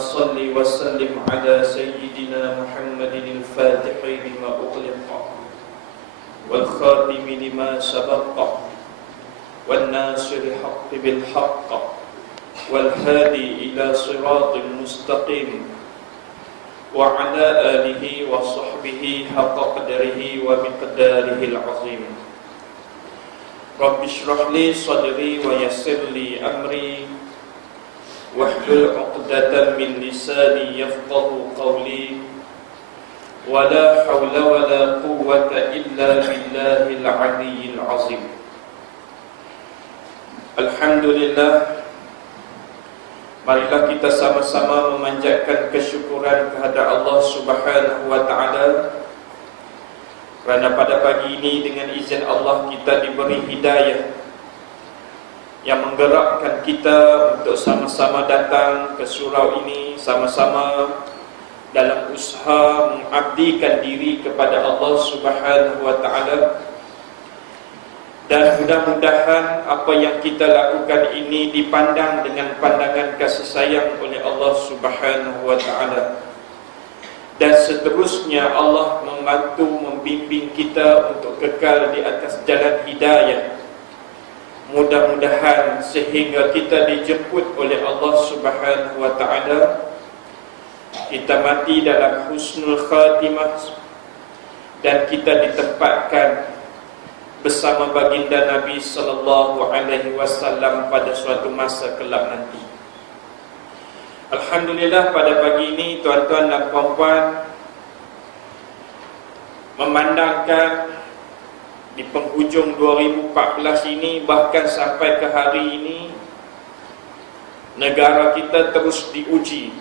صل وسلم على سيدنا محمد الفاتح لما أغلق والخاتم لما سبق والناصر الحق بالحق والهادي إلى صراط مستقيم وعلى آله وصحبه حق قدره ومقداره العظيم. رب اشرح لي صدري ويسر لي أمري واحلل عقدة من لساني يفقه قولي ولا حول ولا قوة إلا بالله العلي العظيم. Alhamdulillah, marilah kita sama-sama memanjatkan kesyukuran kehadrat Allah Subhanahu wa taala kerana pada pagi ini dengan izin Allah kita diberi hidayah yang menggerakkan kita untuk sama-sama datang ke surau ini, sama-sama dalam usaha mengabdikan diri kepada Allah Subhanahu wa taala. Dan mudah-mudahan apa yang kita lakukan ini dipandang dengan pandangan kasih sayang oleh Allah Subhanahu wa taala. Dan seterusnya Allah membantu membimbing kita untuk kekal di atas jalan hidayah. Mudah-mudahan sehingga kita dijemput oleh Allah Subhanahu wa taala, kita mati dalam husnul khatimah dan kita ditempatkan bersama baginda Nabi sallallahu alaihi wasallam pada suatu masa kelak nanti. Alhamdulillah, pada pagi ini tuan-tuan dan puan-puan, memandangkan di penghujung 2014 ini, bahkan sampai ke hari ini, negara kita terus diuji,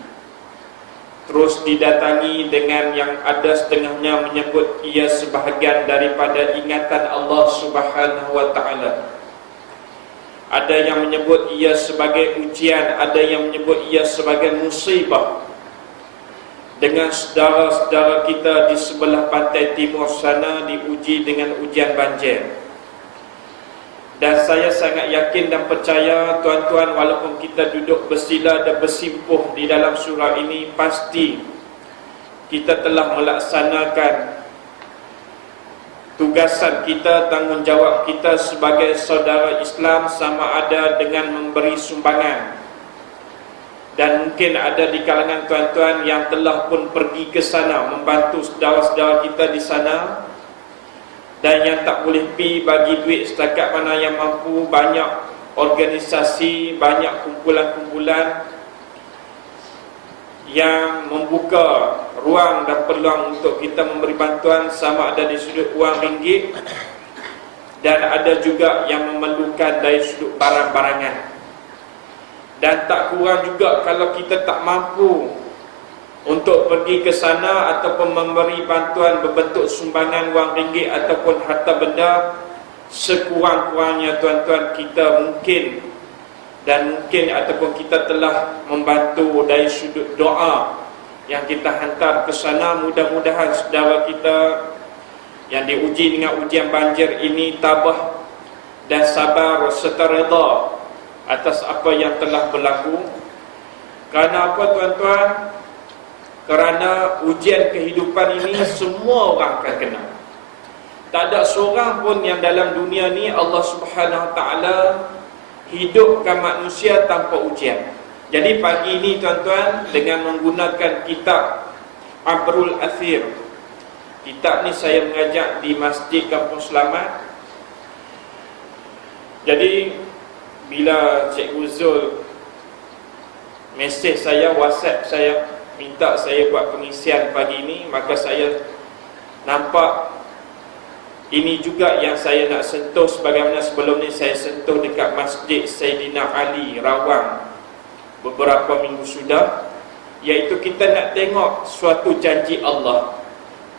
terus didatangi dengan yang ada setengahnya menyebut ia sebahagian daripada ingatan Allah Subhanahu wa taala. Ada yang menyebut ia sebagai ujian, ada yang menyebut ia sebagai musibah. Dengan saudara-saudara kita di sebelah pantai timur sana diuji dengan ujian banjir. Dan saya sangat yakin dan percaya tuan-tuan, walaupun kita duduk bersila dan bersimpuh di dalam surau ini, pasti kita telah melaksanakan tugasan kita, tanggungjawab kita sebagai saudara Islam, sama ada dengan memberi sumbangan. Dan mungkin ada di kalangan tuan-tuan yang telah pun pergi ke sana membantu saudara-saudara kita di sana. Dan yang tak boleh pi bagi duit setakat mana yang mampu. Banyak organisasi, banyak kumpulan-kumpulan yang membuka ruang dan peluang untuk kita memberi bantuan, sama ada di sudut wang ringgit, dan ada juga yang memerlukan dari sudut barang-barangan. Dan tak kurang juga kalau kita tak mampu untuk pergi ke sana ataupun memberi bantuan berbentuk sumbangan wang ringgit ataupun harta benda, sekurang-kurangnya tuan-tuan kita mungkin ataupun kita telah membantu dari sudut doa yang kita hantar ke sana. Mudah-mudahan saudara kita yang diuji dengan ujian banjir ini tabah dan sabar serta redha atas apa yang telah berlaku. Kerana apa tuan-tuan? Kerana ujian kehidupan ini semua orang akan kena. Tak ada seorang pun yang dalam dunia ni Allah Subhanahu Wa Taala hidupkan manusia tanpa ujian. Jadi pagi ini tuan-tuan, dengan menggunakan kitab Abrul Athir, kitab ni saya mengajak di Masjid Kampung Selamat. Jadi bila Cikgu Zul mesej saya, WhatsApp saya, minta saya buat pengisian pagi ini, maka saya nampak ini juga yang saya nak sentuh, sebagaimana sebelum ni saya sentuh dekat Masjid Sayyidina Ali Rawang beberapa minggu sudah, iaitu kita nak tengok suatu janji Allah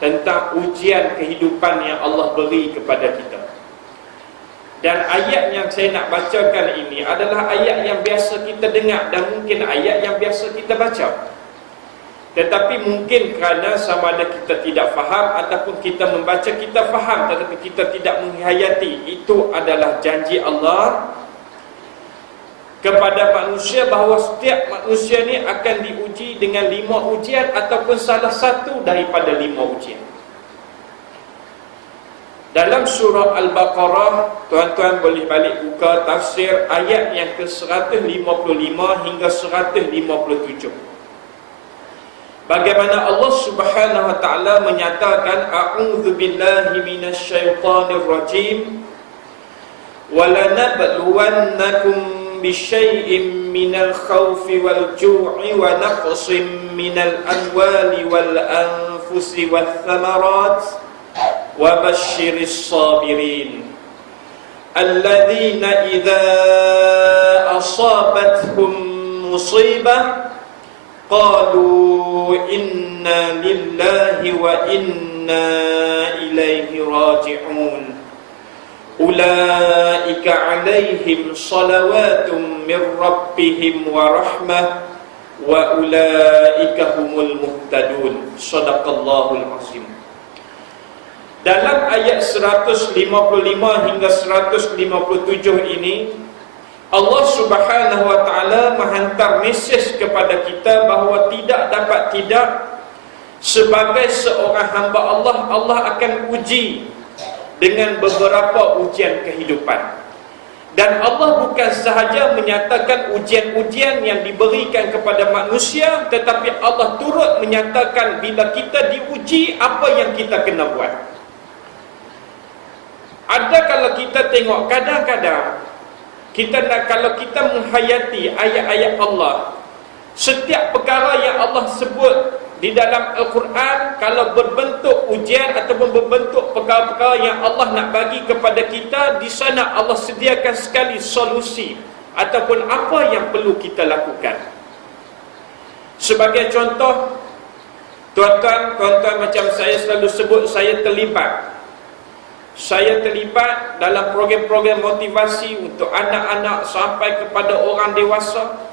tentang ujian kehidupan yang Allah beri kepada kita. Dan ayat yang saya nak bacakan ini adalah ayat yang biasa kita dengar dan mungkin ayat yang biasa kita baca. Tetapi mungkin kerana sama ada kita tidak faham ataupun kita membaca kita faham tetapi kita tidak menghayati, itu adalah janji Allah kepada manusia bahawa setiap manusia ni akan diuji dengan 5 ujian ataupun salah satu daripada 5 ujian. Dalam surah Al-Baqarah, tuan-tuan boleh balik buka tafsir ayat yang ke-155 hingga 157. Bagaimana Allah Subhanahu wa taala menyatakan, a'udzu billahi minasyaitonir rajim, walanabluwannakum bisyai'in minal khawfi wal ju'i wa naqsin minal amwali wal anfusi wath thamarat wa basyiris sabirin alladhina idza asabathum musibah qalu inna lillahi wa inna ilaihi raji'un ulaika alaihim salawatum min rabbihim wa rahmah wa ulaika humul muhtadun. Shadaqallahul azim. Dalam ayat 155 hingga 157 ini, Allah Subhanahu wa taala menghantar mesej kepada kita bahawa tidak sebagai seorang hamba Allah, Allah akan uji dengan beberapa ujian kehidupan. Dan Allah bukan sahaja menyatakan ujian-ujian yang diberikan kepada manusia, tetapi Allah turut menyatakan bila kita diuji, apa yang kita kena buat. Ada kalau kita tengok, kadang-kadang kalau kita menghayati ayat-ayat Allah, setiap perkara yang Allah sebut di dalam Al-Quran, kalau berbentuk ujian ataupun berbentuk perkara-perkara yang Allah nak bagi kepada kita, di sana Allah sediakan sekali solusi ataupun apa yang perlu kita lakukan. Sebagai contoh, tuan-tuan macam saya selalu sebut, saya terlibat dalam program-program motivasi untuk anak-anak sampai kepada orang dewasa.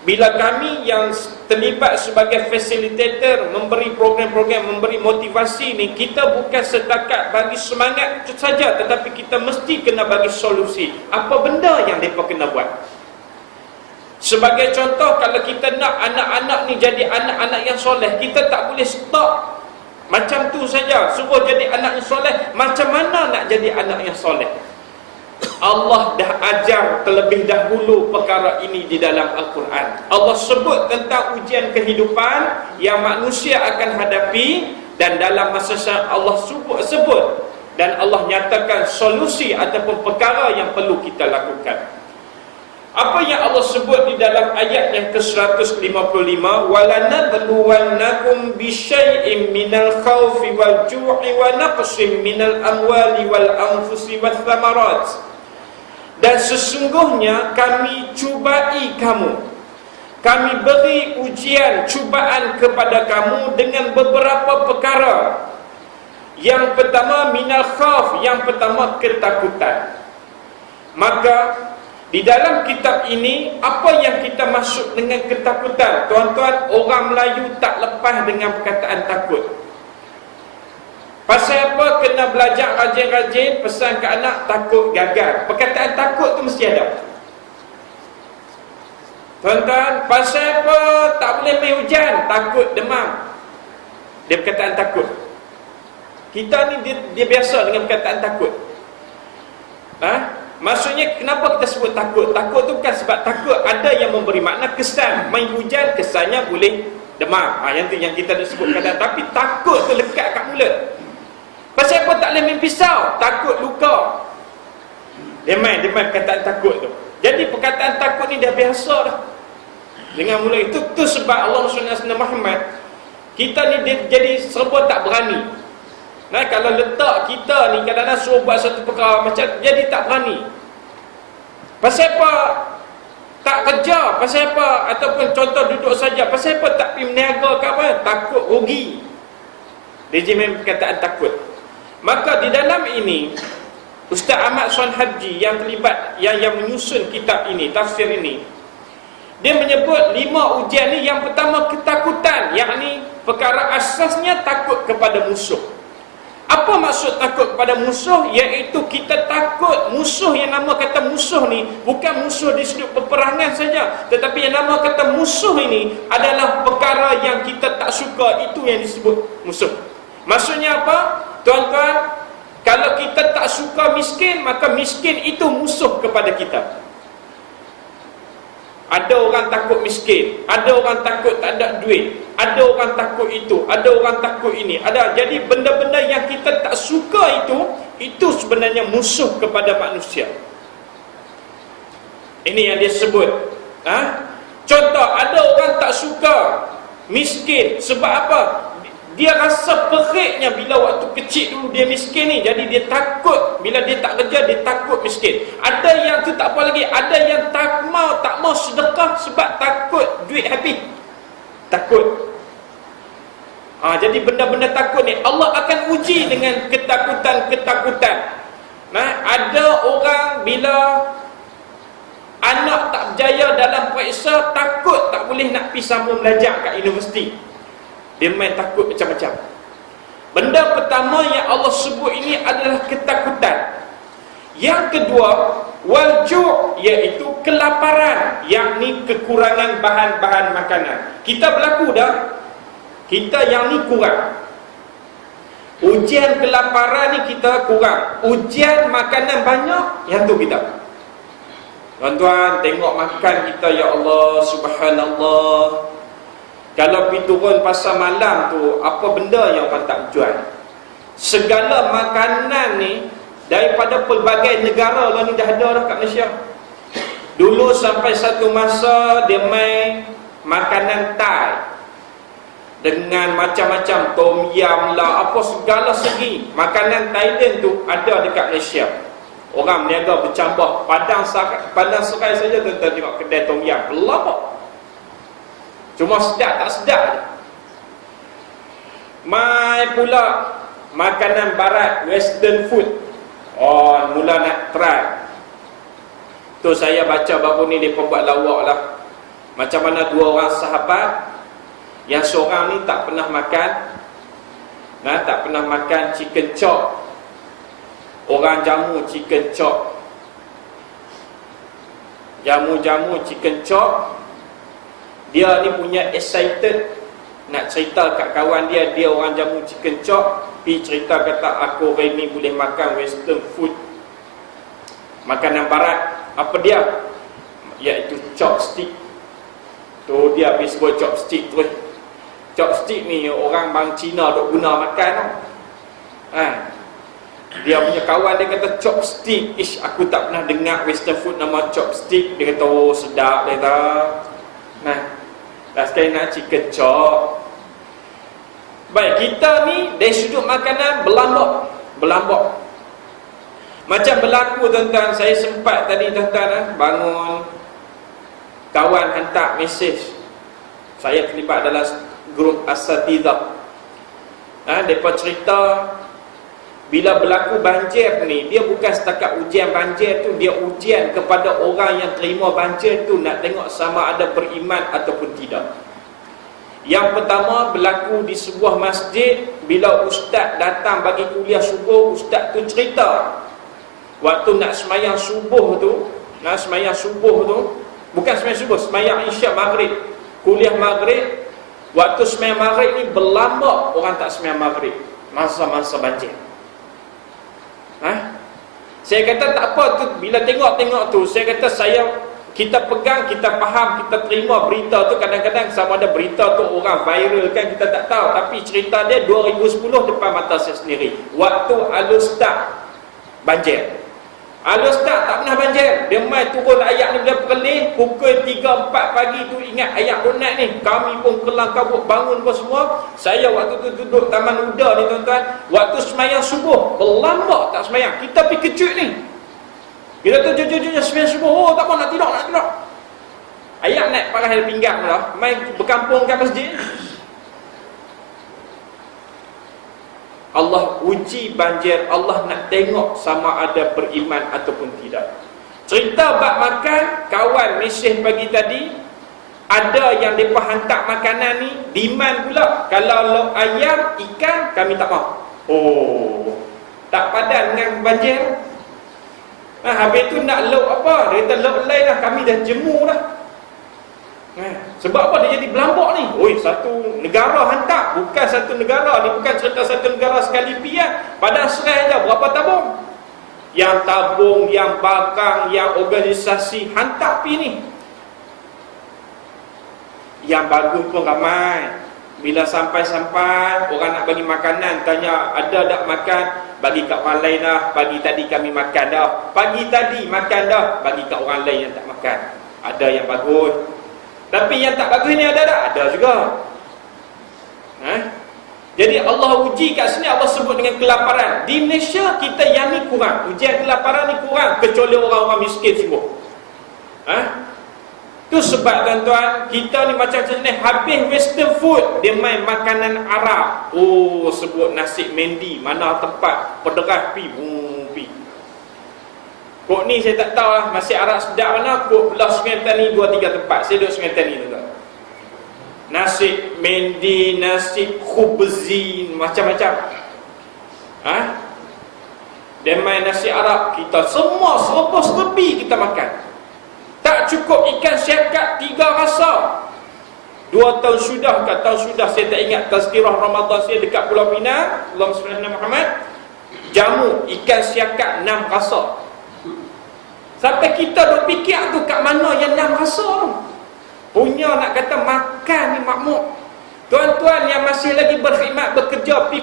Bila kami yang terlibat sebagai facilitator, memberi program-program, memberi motivasi ni, kita bukan setakat bagi semangat saja, tetapi kita mesti kena bagi solusi. Apa benda yang mereka kena buat? Sebagai contoh, kalau kita nak anak-anak ni jadi anak-anak yang soleh, kita tak boleh stop macam tu saja, suruh jadi anak yang soleh. Macam mana nak jadi anak yang soleh? Allah dah ajar terlebih dahulu perkara ini di dalam Al-Quran. Allah sebut tentang ujian kehidupan yang manusia akan hadapi, dan dalam masa Allah sebut dan Allah nyatakan solusi ataupun perkara yang perlu kita lakukan. Apa yang Allah sebut di dalam ayat yang ke-155, walanabluwannakum bisyai'in minal khawfi wal ju'i wa naqsin minal amwali wal anfusi wath thamarat. Dan sesungguhnya kami cubai kamu, kami beri ujian, cubaan kepada kamu dengan beberapa perkara. Yang pertama minal khawf, yang pertama ketakutan. Maka di dalam kitab ini, apa yang kita maksud dengan ketakutan? Tuan-tuan, orang Melayu tak lepas dengan perkataan takut. Pasal apa kena belajar rajin-rajin, pesan ke anak takut gagal. Perkataan takut tu mesti ada. Tuan-tuan, pasal apa tak boleh main hujan, takut demam. Dia perkataan takut. Kita ni dia biasa dengan perkataan takut. Maksudnya kenapa kita sebut takut? Takut tu bukan sebab takut ada yang memberi makna kesan. Main hujan kesannya boleh demam. Yang tu yang kita nak sebut kadang. Tapi takut tu lekat kat mulut. Pasal apa tak boleh main pisau? Takut luka. Dia main perkataan takut tu. Jadi perkataan takut ni dah biasa dah dengan mulut itu. Tu sebab Allah SWT Muhammad, kita ni dia jadi serba tak berani. Kalau letak kita ni kadang-kadang suruh buat satu perkara macam, jadi tak berani. Pasal apa tak kerja? Pasal apa? Ataupun contoh duduk saja. Pasal apa tak pergi meniaga ke apa? Takut rugi. Dia jadi perkataan takut. Maka di dalam ini, Ustaz Ahmad Suan Haji yang terlibat, yang menyusun kitab ini, tafsir ini, dia menyebut 5 ujian ni. Yang pertama ketakutan, yakni perkara asasnya takut kepada musuh. Apa maksud takut kepada musuh? Iaitu kita takut musuh yang nama kata musuh ni bukan musuh di sudut peperangan saja, tetapi yang nama kata musuh ini adalah perkara yang kita tak suka, itu yang disebut musuh. Maksudnya apa? Tuan-tuan, kalau kita tak suka miskin, maka miskin itu musuh kepada kita. Ada orang takut miskin, ada orang takut tak ada duit, ada orang takut itu, ada orang takut ini, ada. Jadi benda-benda yang kita tak suka itu sebenarnya musuh kepada manusia. Ini yang dia sebut. Contoh, ada orang tak suka miskin. Sebab apa? Dia rasa periknya bila waktu kecil dulu dia miskin ni. Jadi dia takut, bila dia tak kerja, dia takut miskin. Ada yang tu tak apa lagi, ada yang tak mau sedekah sebab takut duit habis. Takut. Jadi benda-benda takut ni Allah akan uji dengan ketakutan-ketakutan. Ada orang bila anak tak berjaya dalam periksa, takut tak boleh nak pergi sambung belajar kat universiti. Dia main takut macam-macam. Benda pertama yang Allah sebut ini adalah ketakutan. Yang kedua, wal-ju', iaitu kelaparan, yakni kekurangan bahan-bahan makanan. Kita berlaku dah, kita yang ni kurang. Ujian kelaparan ni kita kurang. Ujian makanan banyak, yang tu kita. Tuan-tuan, tengok makan kita, ya Allah, subhanallah. Kalau pergi turun pasar malam tu, apa benda yang orang tak jual? Segala makanan ni daripada pelbagai negara lah ni dah ada dah kat Malaysia. Dulu sampai satu masa dia main makanan Thai dengan macam-macam tom yam lah, apa segala segi makanan Thailand tu ada dekat Malaysia. Orang berniaga bercambah. Padang Serai saja tuan-tuan tengok kedai tom yam berlapak. Cuma sedap tak sedap. Mai pula makanan barat, western food. Mula nak try. Tu saya baca baru ni dia buat lawak lah. Macam mana dua orang sahabat, yang seorang ni tak pernah makan, tak pernah makan chicken chop. Orang jamu chicken chop, jamu-jamu chicken chop. Dia ni punya excited nak cerita kat kawan dia, dia orang jamu chicken chop, pergi cerita kata aku hari ni boleh makan western food, makanan barat. Apa dia? Iaitu chopstick. Tu dia habis sebut chopstick tu. Chopstick ni orang bang Cina duk guna makan tau. Dia punya kawan dia kata chopstick. Aku tak pernah dengar western food nama chopstick. Dia kata sedap dia kata. Last kali nak chicken chop. Baik, kita ni dari sudut makanan berlambak. Macam berlaku tuan-tuan, saya sempat tadi tuan-tuan bangun, kawan hantar mesej. Saya terlibat dalam grup asatidah. Mereka cerita bila berlaku banjir ni, dia bukan setakat ujian banjir tu, dia ujian kepada orang yang terima banjir tu, nak tengok sama ada beriman ataupun tidak. Yang pertama berlaku di sebuah masjid. Bila ustaz datang bagi kuliah subuh, ustaz tu cerita waktu nak semayang subuh tu, bukan semayang subuh, semayang isyak maghrib, kuliah maghrib. Waktu semayang maghrib ni berlambak orang tak semayang maghrib, masa-masa banjir. Saya kata tak apa tu, bila tengok tu, saya kata kita pegang, kita faham, kita terima berita tu. Kadang-kadang sama ada berita tu orang viral kan, kita tak tahu. Tapi cerita dia 2010 depan mata saya sendiri. Waktu Al-Ustaz banjir. Al-Ustaz tak pernah banjir. Dia main turun ayat ni bila perlih pukul 3-4 pagi tu. Ingat ayat donat ni, kami pun kelang kabut bangun pun semua. Saya waktu tu duduk Taman Uda ni tuan-tuan, waktu semayang subuh berlambak tak semayang. Kita pergi kejut ni. Bila tu jujur semayang subuh, tak apa nak tidur. Ayat naik parah pinggang lah, main berkampung kat masjid. Allah uji banjir, Allah nak tengok sama ada beriman ataupun tidak. Cerita bab makan, kawan mesej pagi tadi, ada yang mereka hantar makanan ni, demand pula. Kalau ayam, ikan, kami tak mau. Oh, tak padan dengan banjir. Habis tu nak lauk apa? Dia kata lauk lain lah, kami dah jemur dah. Sebab apa dia jadi berlambak ni? Oi, satu negara hantar. Bukan satu negara ni, bukan cerita satu negara sekali pian. Padang serai dah berapa tabung? Yang tabung, yang bakang, yang organisasi hantar pi ni. Yang bagus pun ramai. Bila sampai-sampai orang nak bagi makanan, tanya ada tak makan? Bagi kat orang lain dah. Pagi tadi kami makan dah. Pagi tadi makan dah. Bagi kat orang lain yang tak makan. Ada yang bagus. Tapi yang tak bagus ni ada tak? Ada juga. Jadi Allah uji kat sini, Allah sebut dengan kelaparan. Di Malaysia kita yang ni kurang. Ujian kelaparan ni kurang. Kecuali orang-orang miskin semua. Tu sebab tuan-tuan, kita ni macam ni, habis western food, dia main makanan Arab. Oh, sebut nasi mendi, mana tempat pederas pi. Kok ni saya tak tahu lah, nasi Arab sedap mana. Kok belah Sungai Petani 2-3 tempat. Saya duduk Sungai Petani tu. Nasi mendi, nasi khubzin, macam-macam. Dia main nasi Arab, kita semua serba-serbi kita makan. Tak cukup ikan syakat 3 rasa. 2 tahun sudah ke tahun sudah, saya tak ingat tazkirah Ramadan saya dekat Pulau Pinang, Allahumma salli ala Muhammad. Jamu ikan syakat 6 rasa. Sampai kita duk fikir tu kat mana yang 6 rasa tu. Punya nak kata makan ni makmuk. Tuan-tuan yang masih lagi berkhidmat, bekerja, pi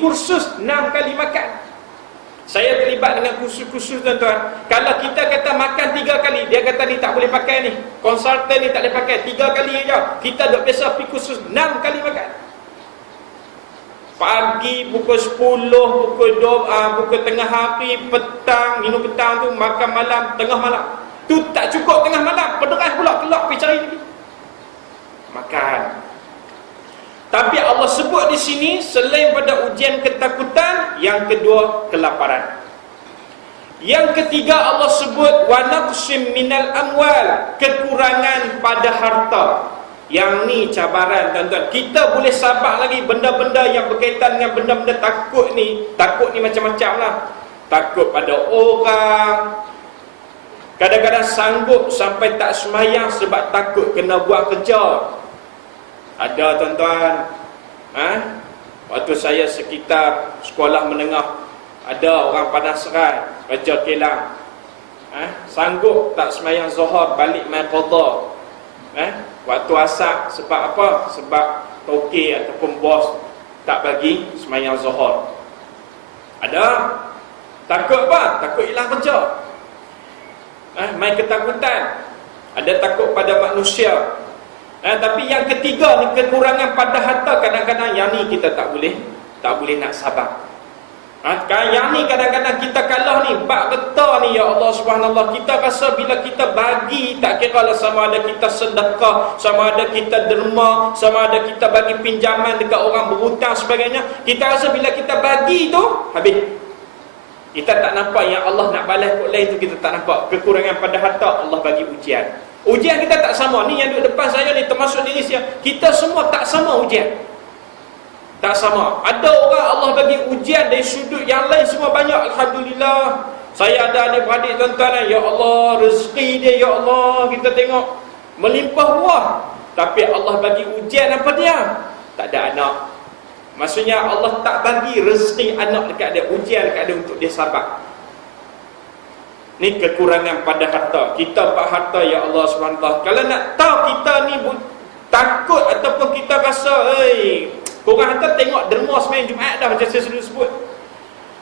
kursus 6 kali makan. Saya terlibat dengan kursus-kursus tuan-tuan. Kalau kita kata makan 3 kali, dia kata ni tak boleh pakai ni. Konsultan ni tak boleh pakai, 3 kali aja. Kita duk biasa pergi kursus 6 kali makan. Pagi pukul 10, pukul tengah hari, petang, minum petang tu, makan malam, tengah malam. Tu tak cukup tengah malam, pederas pula kelak pergi cari lagi. Makan. Tapi Allah sebut di sini, selain pada ujian ketakutan, yang kedua kelaparan. Yang ketiga Allah sebut wa naqsim minal amwal, kekurangan pada harta. Yang ni cabaran tuan-tuan. Kita boleh sabar lagi benda-benda yang berkaitan dengan benda-benda takut ni. Takut ni macam-macam lah. Takut pada orang. Kadang-kadang sanggup sampai tak semayang sebab takut kena buat kerja. Ada tuan-tuan. Waktu saya sekitar sekolah menengah, ada orang Padang Serai, kerja kilang. Sanggup tak semayang Zuhur, balik main qadha. Waktu asar, sebab apa? Sebab tokey ataupun bos tak bagi semayang Zuhur. Ada. Takut apa? Takut hilang kerja. Main ketakutan. Ada takut pada manusia. Tapi yang ketiga ni, kekurangan pada harta. Kadang-kadang yang ni kita tak boleh nak sabar. Yang ni kadang-kadang kita kalah ni. Bak getah ni, ya Allah subhanallah. Kita rasa bila kita bagi, tak kira lah sama ada kita sedekah, sama ada kita derma, sama ada kita bagi pinjaman dekat orang berhutang sebagainya. Kita rasa bila kita bagi tu, habis. Kita tak nampak yang Allah nak balas kot lain tu, kita tak nampak. Kekurangan pada harta, Allah bagi ujian. Ujian kita tak sama. Ni yang duduk depan saya ni, termasuk diri saya, kita semua tak sama ujian. Tak sama. Ada orang Allah bagi ujian dari sudut yang lain semua banyak. Alhamdulillah. Saya ada adik-beradik tuan-tuan, ya Allah, rezeki dia, ya Allah, kita tengok melimpah ruah. Tapi Allah bagi ujian apa dia? Tak ada anak. Maksudnya Allah tak bagi rezeki anak dekat dia, ujian dekat dia untuk dia sabar. Ni kekurangan pada harta. Kita pak harta, ya Allah SWT. Kalau nak tahu kita ni takut ataupun kita rasa kurang harta, tengok derma semain Jumaat dah, macam saya sudah sebut.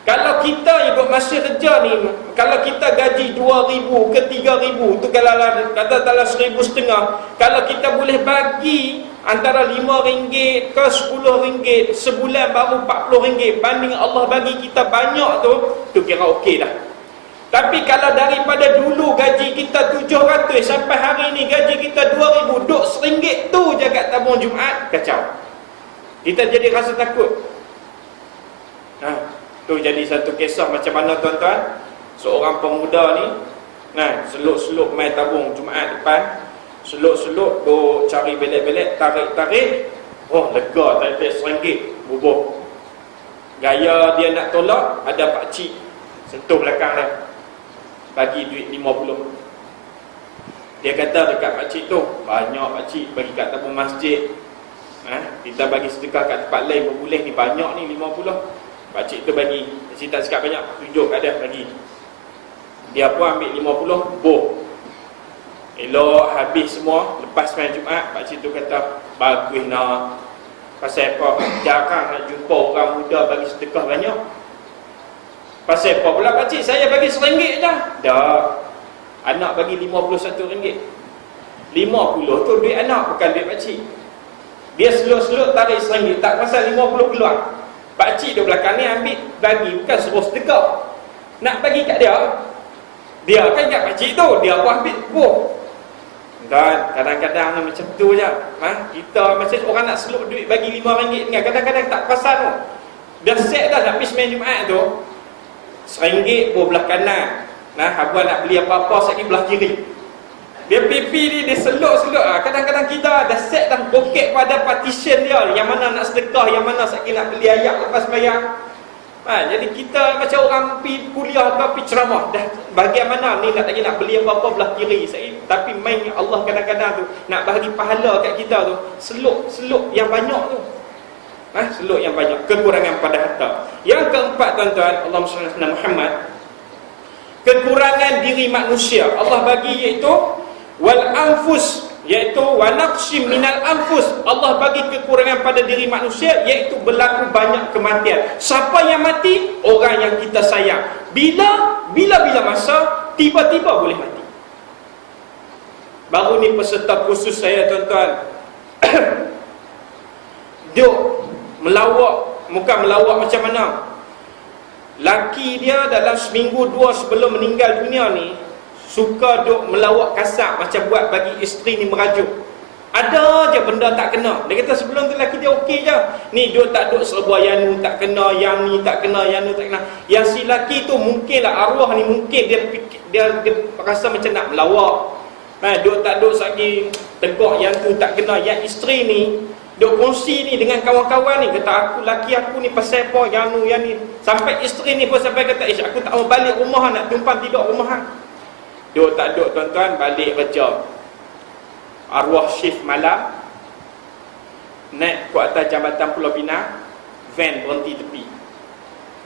Kalau kita ikut masa kerja ni, kalau kita gaji 2,000 ke 3,000, tu kalau kata dalam 1,500, kalau kita boleh bagi antara RM5 ke RM10, sebulan baru RM40, banding Allah bagi kita banyak tu kira okey dah. Tapi kalau daripada dulu gaji kita 700 sampai hari ni gaji kita 2,000, duk RM1 tu je kat tabung Jumaat, kacau. Kita jadi rasa takut. Tu jadi satu kisah macam mana tuan-tuan, seorang pemuda ni seluk-seluk main tabung Jumaat depan, seluk-seluk duk cari belek-belek, tarik-tarik, lega, tak ada RM1, bubuh. Gaya dia nak tolak, ada pakcik sentuh belakang dia, bagi duit 50. Dia kata dekat pakcik tu, banyak pakcik bagi kat tabung masjid. Kita bagi sedekah kat tempat lain boleh ni, banyak ni 50. Pakcik tu bagi, dia tak cakap banyak, tunjuk kat dia, bagi. Dia pun ambil 50, boh. Elok habis semua, lepas main Jumaat, pakcik tu kata, bagus nak. Pasal apa? Jarang nak jumpa orang muda bagi sedekah banyak. Pasal apa pula pakcik? Saya bagi RM1 dah. Dah. Anak bagi RM51. 50 tu duit anak, bukan duit pakcik. Dia seluk-seluk tarik RM1, tak pasal 50 keluar. Pakcik di belakang ni ambil bagi, bukan suruh sedekah. Nak bagi kat dia, dia kan kat pakcik tu, dia pun ambil boh. Dan kadang-kadang macam tu je. Kita macam orang nak seluk duit bagi RM5 dengan kadang-kadang tak pasal tu. Dah set dah nak pergi semain Jumaat tu, RM1 belah kanan. Abang nak beli apa-apa sekali belah kiri. Dia pipi ni dia seluk-seluk. Kadang-kadang kita dah set dah poket pada partition dia, yang mana nak sedekah, yang mana sekali nak beli ayak lepas bayar. Jadi kita macam orang pergi kuliah ke pergi ceramah, dah bahagian mana ni nak lagi nak beli apa-apa belah kiri. Tapi main Allah kadang-kadang tu nak bagi pahala kat kita tu, seluk yang banyak tu. Seluk yang banyak, kekurangan pada harta. Yang keempat tuan-tuan, Allahumma salli ala Muhammad, kekurangan diri manusia Allah bagi iaitu wal anfus, iaitu wa naqsim minal anfus. Allah bagi kekurangan pada diri manusia, iaitu berlaku banyak kematian. Siapa yang mati? Orang yang kita sayang. Bila masa tiba-tiba boleh mati. Baru ni peserta khusus saya tuan-tuan duk melawak, bukan melawak macam mana, laki dia dalam seminggu dua sebelum meninggal dunia ni suka duk melawak kasar, macam buat bagi isteri ni merajuk. Ada je benda tak kena. Dia kata sebelum tu laki dia okey je. Ni duk tak duk serba yang ni tak kena, yang ni tak kena, yang ni tak kena. Yang si laki tu mungkinlah arwah ni mungkin dia rasa macam nak melawak. Duk tak duk lagi tegak yang tu tak kena. Yang isteri ni duk kongsi ni dengan kawan-kawan ni, kata laki aku ni pasal apa, yang ni. Sampai isteri ni pun sampai kata, aku tak mau balik rumah, nak tumpang tidur rumah. Duk tak duk tuan-tuan, balik kerja, arwah shift malam, naik ke atas jambatan Pulau Pinang, van berhenti tepi.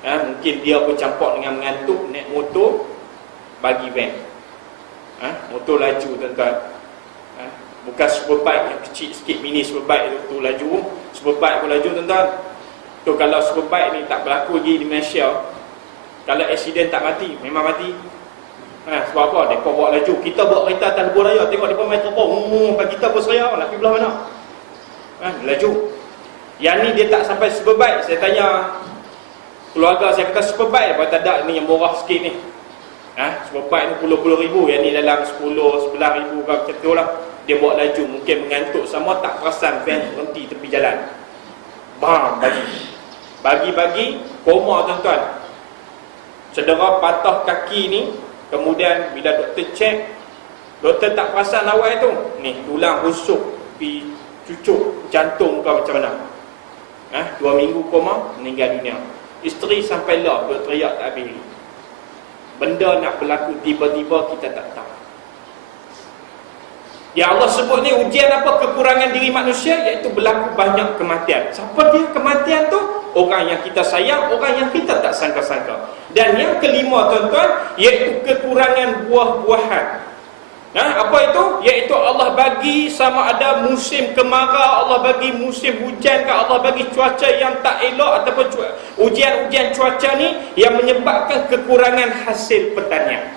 Mungkin dia pun campur dengan mengantuk, naik motor, bagi van. Motor laju tuan-tuan. Bukan superbike yang kecil sikit, mini superbike tu laju. Superbike pun laju tuan-tuan. Tu kalau superbike ni tak berlaku lagi di Malaysia, kalau accident tak mati, memang mati. Sebab apa? Mereka bawa laju. Kita bawa kereta atas lebuh raya, tengok mereka main terbang. Kita pun seraya, nak pergi belah mana? Laju. Yang ni dia tak sampai superbike. Saya tanya keluarga saya, kata superbike apa tak ada ni yang murah sikit ni. Superbike ni puluh-puluh ribu, yang ni dalam 10-11 ribu ke macam tu lah. Dia bawa laju, mungkin mengantuk sama, tak perasan van berhenti tepi jalan. Bam, bagi koma tuan-tuan. Cedera patah kaki ni. Kemudian bila doktor cek, doktor tak perasan awal tu, ni tulang rusuk, pi cucuk jantung ke macam mana. 2 minggu koma, meninggal dunia. Isteri sampai lah duk teriak tak habis. Benda nak berlaku tiba-tiba, kita tak tahu. Ya Allah sebut ni ujian apa? Kekurangan diri manusia, iaitu berlaku banyak kematian. Siapa dia kematian tu? Orang yang kita sayang, orang yang kita tak sangka-sangka. Dan yang kelima tuan-tuan, iaitu kekurangan buah-buahan. Apa itu? Iaitu Allah bagi sama ada musim kemarau, Allah bagi musim hujan ke, Allah bagi cuaca yang tak elok, ataupun ujian-ujian cuaca ni yang menyebabkan kekurangan hasil pertanian.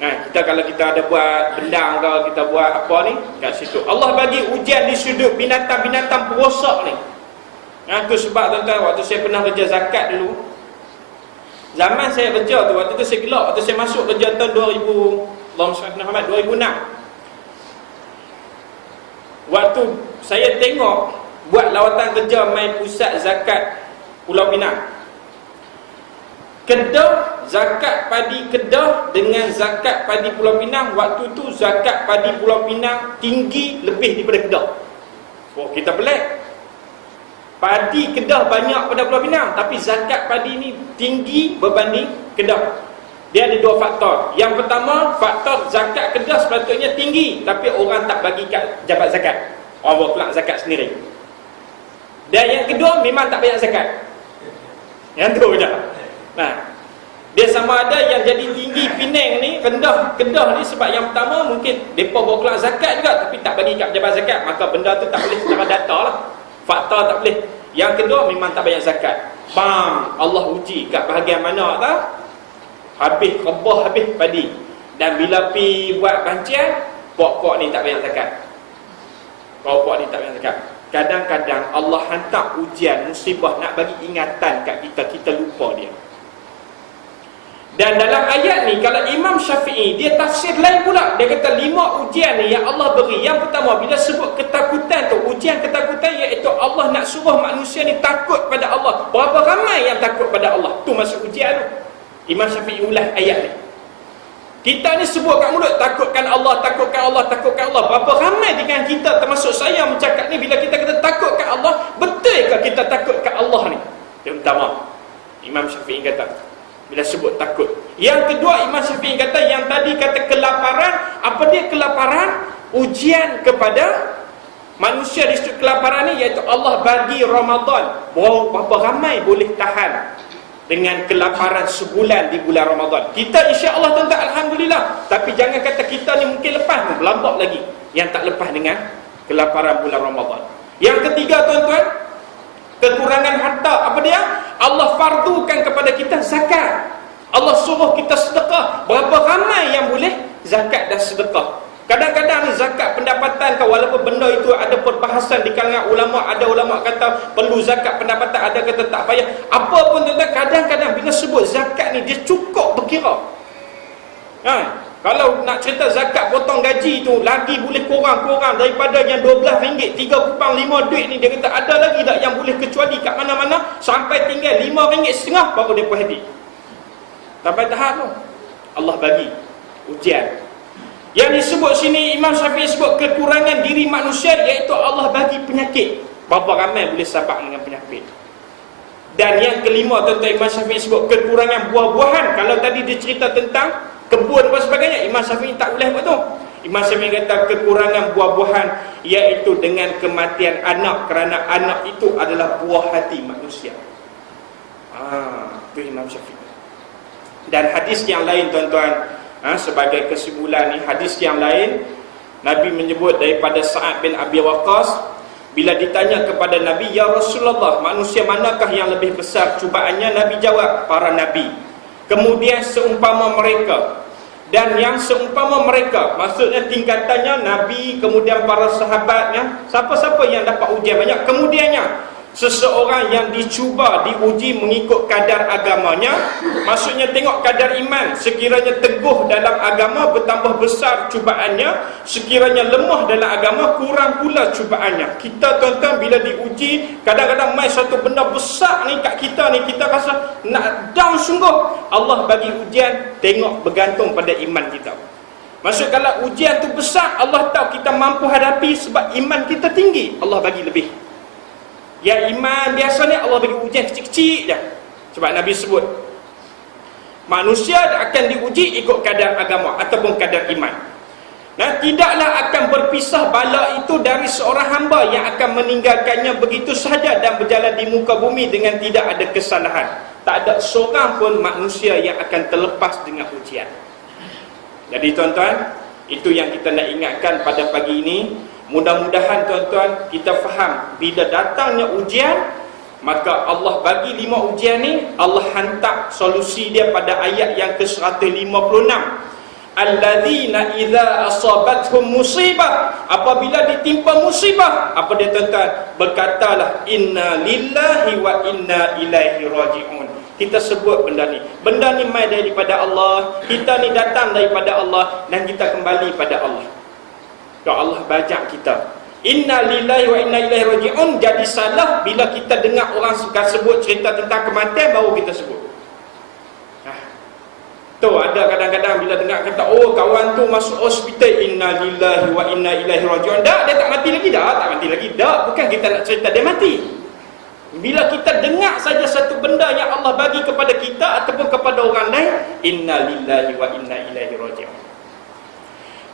Kita kalau kita ada buat bendang ke, kita buat apa ni kat situ, Allah bagi ujian di sudut binatang-binatang perosak ni. Itu sebab tuan-tuan, waktu saya pernah kerja zakat dulu, zaman saya kerja tu, waktu tu saya gelap, waktu saya masuk kerja tahun 2006. Waktu saya tengok buat lawatan kerja mai pusat zakat Pulau Pinang, Kedah, zakat padi Kedah dengan zakat padi Pulau Pinang, waktu tu zakat padi Pulau Pinang tinggi lebih daripada Kedah. Kita pelik. Padi Kedah banyak pada Pulau Pinang, tapi zakat padi ni tinggi berbanding Kedah. Dia ada dua faktor. Yang pertama, faktor zakat Kedah sepatutnya tinggi, tapi orang tak bagi kat jabat zakat. Orang bawa kelak zakat sendiri. Dan yang kedua, memang tak banyak zakat. Yang tu je. Nah, dia sama ada yang jadi tinggi Penang ni, rendah Kedah ni, sebab yang pertama mungkin mereka bawa kelak zakat juga, tapi tak bagi kat jabat zakat. Maka benda tu tak boleh secara data lah. Fakta tak boleh. Yang kedua, memang tak banyak zakat. Bang, Allah uji kat bahagian mana tak? Habis rebah, habis padi. Dan bila pi buat bancian, pok-pok ni tak banyak zakat. Pok-pok ni tak banyak zakat. Kadang-kadang Allah hantar ujian, musibah nak bagi ingatan kat kita, kita lupa dia. Dan dalam ayat ni, kalau Imam Syafi'i, dia tafsir lain pula. Dia kata 5 ujian ni yang Allah beri. Yang pertama, bila sebut ketakutan tu, ujian ketakutan, iaitu Allah nak suruh manusia ni takut pada Allah. Berapa ramai yang takut pada Allah? Tu masuk ujian tu. Imam Syafi'i ulas ayat ni. Kita ni sebut kat mulut, takutkan Allah, takutkan Allah, takutkan Allah. Berapa ramai dengan kita, termasuk saya mencakap ni, bila kita kata takutkan Allah, betulkah kita takutkan Allah ni? Yang pertama, Imam Syafi'i kata, bila sebut takut. Yang kedua, Imam Syafi'i kata, yang tadi kata kelaparan, apa dia kelaparan? Ujian kepada manusia di situ kelaparan ni, iaitu Allah bagi Ramadan. Berapa ramai boleh tahan dengan kelaparan sebulan di bulan Ramadan? Kita insya-Allah tuan-tuan, alhamdulillah. Tapi jangan kata kita ni mungkin lepas, berlambak lagi yang tak lepas dengan kelaparan bulan Ramadan. Yang ketiga tuan-tuan, kekurangan harta. Apa dia? Allah fardukan kepada kita zakat. Allah suruh kita sedekah. Berapa ramai yang boleh zakat dan sedekah? Kadang-kadang ni zakat pendapatan kan, walaupun benda itu ada perbahasan di kalangan ulama. Ada ulama kata perlu zakat pendapatan, ada kata tak payah. Apa pun tuan-tuan, kadang-kadang bila sebut zakat ni, dia cukup berkira. Kalau nak cerita zakat potong gaji tu, lagi boleh kurang daripada yang RM12, RM3.5 duit ni. Dia kata ada lagi tak yang boleh kecuali kat mana-mana, sampai tinggal RM5.50 baru dia puas hati. Sampai tahap tu Allah bagi ujian. Yang disebut sini, Imam Syafi'i sebut kekurangan diri manusia, iaitu Allah bagi penyakit. Berapa ramai boleh sabar dengan penyakit. Dan yang kelima tuan-tuan, Imam Syafi'i sebut kekurangan buah-buahan. Kalau tadi dia cerita tentang kebun dan sebagainya, Imam Syafi'i tak boleh buat tu. Imam Syafi'i kata kekurangan buah-buahan, iaitu dengan kematian anak, kerana anak itu adalah buah hati manusia. Itu Imam Syafi'i. Dan hadis yang lain tuan-tuan, sebagai kesimpulan ni, hadis yang lain, Nabi menyebut daripada Sa'ad bin Abi Waqqas, bila ditanya kepada Nabi, ya Rasulullah, manusia manakah yang lebih besar cubaannya? Nabi jawab, para Nabi. Kemudian seumpama mereka, dan yang seumpama mereka, maksudnya tingkatannya Nabi, kemudian para sahabatnya, siapa-siapa yang dapat ujian banyak. Kemudiannya, seseorang yang dicuba, diuji mengikut kadar agamanya, maksudnya tengok kadar iman. Sekiranya teguh dalam agama, bertambah besar cubaannya. Sekiranya lemah dalam agama, kurang pula cubaannya. Kita tuan-tuan bila diuji, kadang-kadang mai satu benda besar ni kat kita ni, kita rasa nak down sungguh. Allah bagi ujian, tengok bergantung pada iman kita. Maksud kalau ujian tu besar, Allah tahu kita mampu hadapi sebab iman kita tinggi, Allah bagi lebih. Yang iman biasa ni Allah bagi ujian kecil-kecil je. Sebab Nabi sebut manusia akan diuji ikut kadar agama ataupun kadar iman. Nah, tidaklah akan berpisah bala itu dari seorang hamba yang akan meninggalkannya begitu sahaja dan berjalan di muka bumi dengan tidak ada kesalahan. Tak ada seorang pun manusia yang akan terlepas dengan ujian. Jadi tuan-tuan, itu yang kita nak ingatkan pada pagi ini. Mudah-mudahan tuan-tuan kita faham, bila datangnya ujian, maka Allah bagi 5 ujian ni, Allah hantar solusi dia pada ayat yang ke-156. Alladzina idza asabathum musibah, apabila ditimpa musibah, apa dia tuan-tuan? Berkatalah inna lillahi wa inna ilaihi raji'un. Kita sebut benda ni mai daripada Allah, kita ni datang daripada Allah, dan kita kembali pada Allah. Kalau Allah bajak kita, inna lillahi wa inna ilaihi raji'un, jadi salah bila kita dengar orang suka sebut cerita tentang kematian baru kita sebut. Tu ada kadang-kadang bila dengar kata, oh kawan tu masuk hospital, inna lillahi wa inna ilaihi raji'un. Tak, dia tak mati lagi dah, tak mati lagi dah. Bukan kita nak cerita dia mati. Bila kita dengar saja satu benda yang Allah bagi kepada kita ataupun kepada orang lain, inna lillahi wa inna ilaihi raji'un.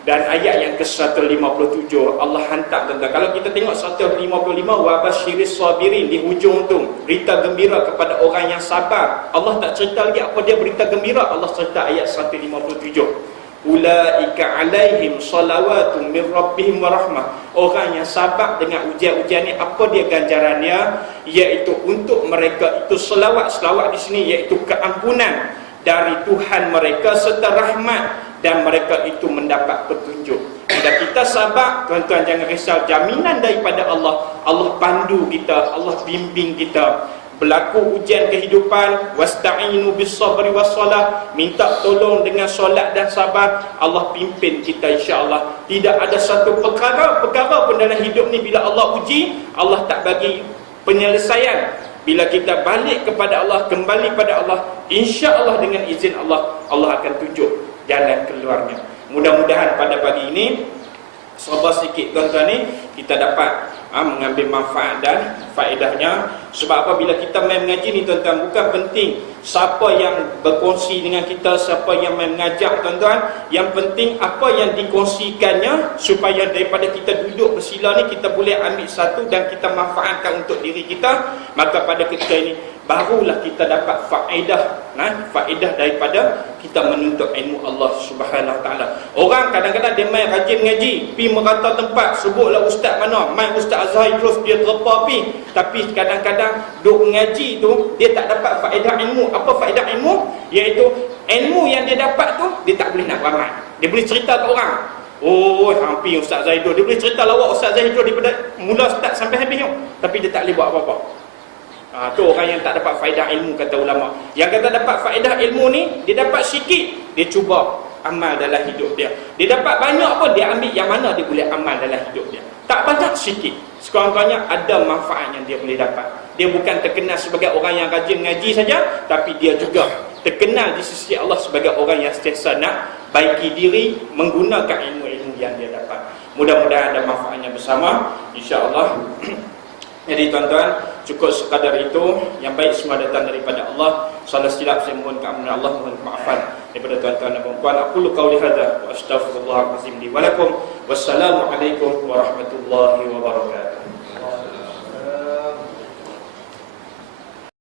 Dan ayat yang ke-157 Allah hantar tentang, kalau kita tengok 155, wa basyiris sabirin, di hujung tu berita gembira kepada orang yang sabar. Allah tak cerita lagi apa dia berita gembira. Allah cerita ayat 157, ulaika alaihim salawatun min rabbihim wa rahmah. Orang yang sabar dengan ujian-ujian ni, apa dia ganjarannya? Iaitu untuk mereka itu selawat. Selawat di sini iaitu keampunan dari Tuhan mereka serta rahmat, dan mereka itu mendapat petunjuk. Bila kita sabar, tuan-tuan jangan risau, jaminan daripada Allah. Allah pandu kita, Allah bimbing kita. Berlaku ujian kehidupan, wasta'inu bis-sabri was-salah, minta tolong dengan solat dan sabar, Allah pimpin kita insya-Allah. Tidak ada satu perkara pun dalam hidup ni bila Allah uji, Allah tak bagi penyelesaian. Bila kita balik kepada Allah, kembali pada Allah, insya-Allah dengan izin Allah, Allah akan tunjuk jalan keluarnya. Mudah-mudahan pada pagi ini, sabar sikit tuan-tuan ni, kita dapat mengambil manfaat dan faedahnya. Sebab apa? Bila kita main mengaji ni tuan-tuan, bukan penting siapa yang berkongsi dengan kita, siapa yang main mengajak tuan-tuan. Yang penting apa yang dikongsikannya, supaya daripada kita duduk bersila ni, kita boleh ambil satu dan kita manfaatkan untuk diri kita. Maka pada ketika ini barulah kita dapat faedah, faedah daripada kita menuntut ilmu Allah Subhanahu Wa Taala. Orang kadang-kadang dia main rajin mengaji, pi merata tempat, sebutlah ustaz mana, main ustaz Azhar terus dia terpa pi, tapi kadang-kadang duk mengaji tu dia tak dapat faedah ilmu. Apa faedah ilmu? Iaitu ilmu yang dia dapat tu dia tak boleh nak beramal. Dia boleh cerita ke orang. Oh, hampir Ustaz Zaidul, dia boleh cerita lawak Ustaz Zaidul daripada mula start sampai habis tu, tapi dia tak boleh buat apa-apa. Tu orang yang tak dapat faedah ilmu, kata ulama. Yang kata dapat faedah ilmu ni, dia dapat sikit, dia cuba amal dalam hidup dia. Dia dapat banyak pun, dia ambil yang mana dia boleh amal dalam hidup dia. Tak banyak, sikit. Sekurang-kurangnya ada manfaat yang dia boleh dapat. Dia bukan terkenal sebagai orang yang rajin mengaji saja, tapi dia juga terkenal di sisi Allah sebagai orang yang sentiasa nak baiki diri menggunakan ilmu-ilmu yang dia dapat. Mudah-mudahan ada manfaatnya bersama, insya-Allah. Jadi tuan-tuan, cukup sekadar itu. Yang baik semua datang daripada Allah. Salah silap saya mohon keampunan Allah, mohon maafan daripada tuan-tuan dan puan-puan. Aqulu qauli hadza wa astaghfirullahal azim li wa lakum. Wassalamualaikum warahmatullahi wabarakatuh.